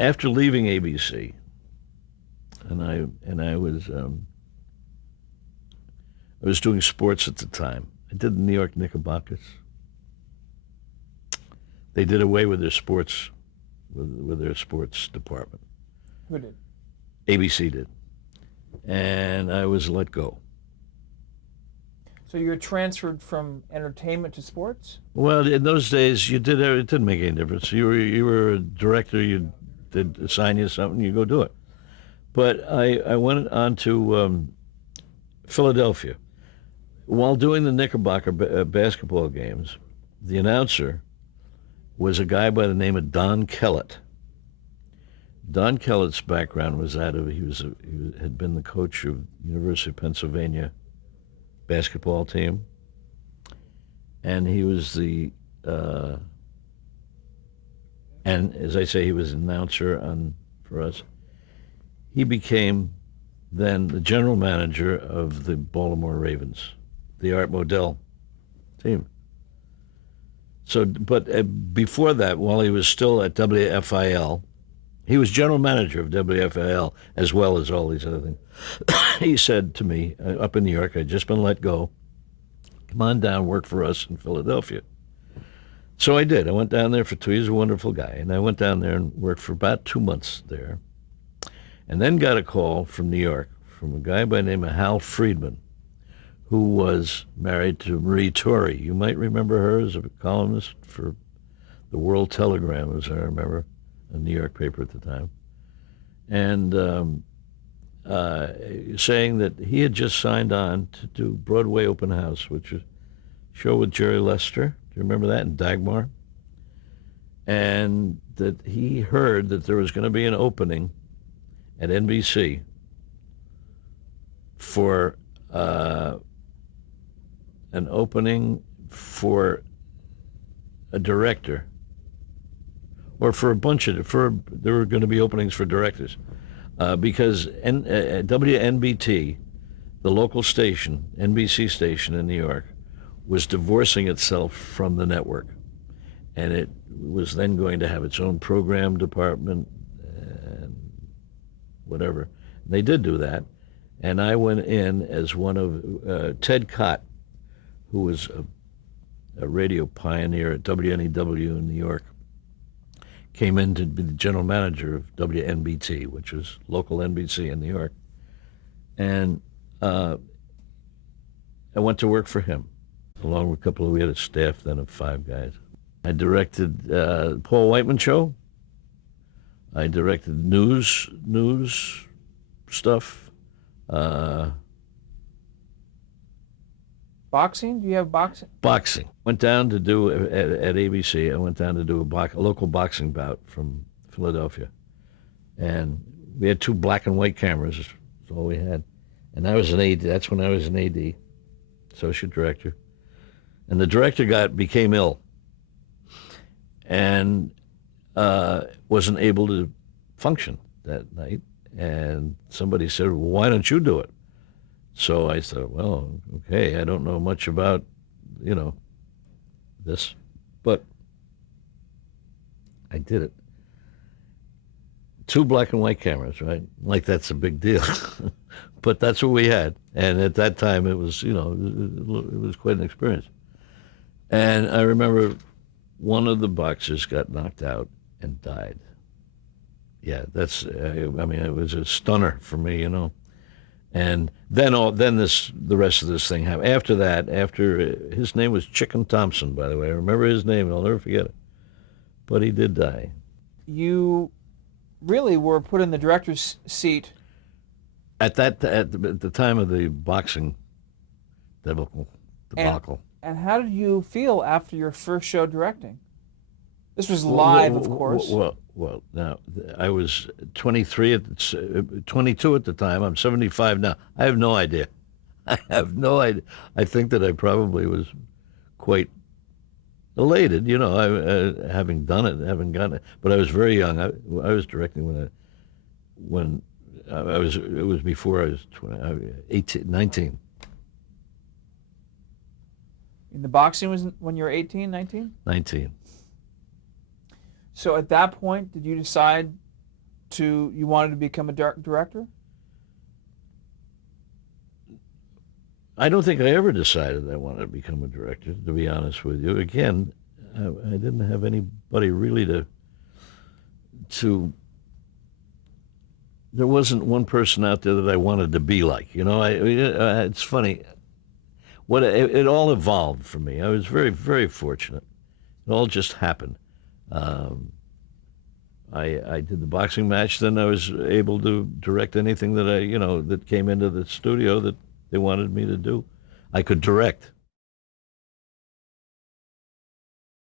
after leaving ABC, I was doing sports at the time. I did the New York Knickerbockers. They did away with their sports, with their sports department. Who did? ABC did, and I was let go. So you were transferred from entertainment to sports? Well, in those days, you did it didn't make any difference. You were a director. You did assign you something, you go do it. But I went on to Philadelphia. While doing the Knickerbocker basketball games, the announcer was a guy by the name of Don Kellett. Don Kellett's background was that of had been the coach of University of Pennsylvania basketball team, and he was and as I say, he was an announcer for us. He became then the general manager of the Baltimore Ravens, the Art Modell team. So, but before that, while he was still at WFIL, he was general manager of WFIL as well as all these other things. He said to me, up in New York, I'd just been let go. Come on down, work for us in Philadelphia. So I did. I went down there for 2 years. He's a wonderful guy. And I went down there and worked for about 2 months there. And then got a call from New York from a guy by the name of Hal Friedman, who was married to Marie Torrey. You might remember her as a columnist for the World Telegram, as I remember, a New York paper at the time. And saying that he had just signed on to do Broadway Open House, which is a show with Jerry Lester. Do you remember that? In Dagmar. And that he heard that there was going to be an opening at NBC for an opening for a director, or for a bunch of there were going to be openings for directors, because WNBT, the local station, NBC station in New York, was divorcing itself from the network, and it was then going to have its own program department and whatever. And they did do that, and I went in as one of Ted Cott, who was a radio pioneer at WNEW in New York, came in to be the general manager of WNBT, which was local NBC in New York. And I went to work for him, along with we had a staff then of 5 guys. I directed Paul Whiteman Show. I directed news stuff. Boxing? Do you have boxing? Boxing. Went down to do, at ABC, I went down to do a local boxing bout from Philadelphia. And we had 2 black and white cameras, that's all we had. And I was an AD, that's when I was an AD, associate director. And the director became ill and wasn't able to function that night. And somebody said, well, why don't you do it? So I thought, well, okay, I don't know much about, this, but I did it. 2 black and white cameras, right? Like that's a big deal. But that's what we had. And at that time, it was, it was quite an experience. And I remember one of the boxers got knocked out and died. Yeah, it was a stunner for me, And then the rest of this thing happened. After that, his name was Chicken Thompson, by the way. I remember his name. I'll never forget it. But he did die. You really were put in the director's seat At the time of the boxing debacle. And how did you feel after your first show directing? This was live, of course. Well, now, I was 22 at the time. I'm 75 now. I have no idea. I have no idea. I think that I probably was quite elated, having done it, having gotten it. But I was very young. I was directing when it was before I was 19. And the boxing was when you were 18, 19? 19. So at that point, did you decide you wanted to become a director? I don't think I ever decided I wanted to become a director, to be honest with you. Again, I didn't have anybody really to. There wasn't one person out there that I wanted to be like. It's funny. It all evolved for me. I was very, very fortunate. It all just happened. Um, I did the boxing match, then I was able to direct anything that that came into the studio that they wanted me to do. I could direct.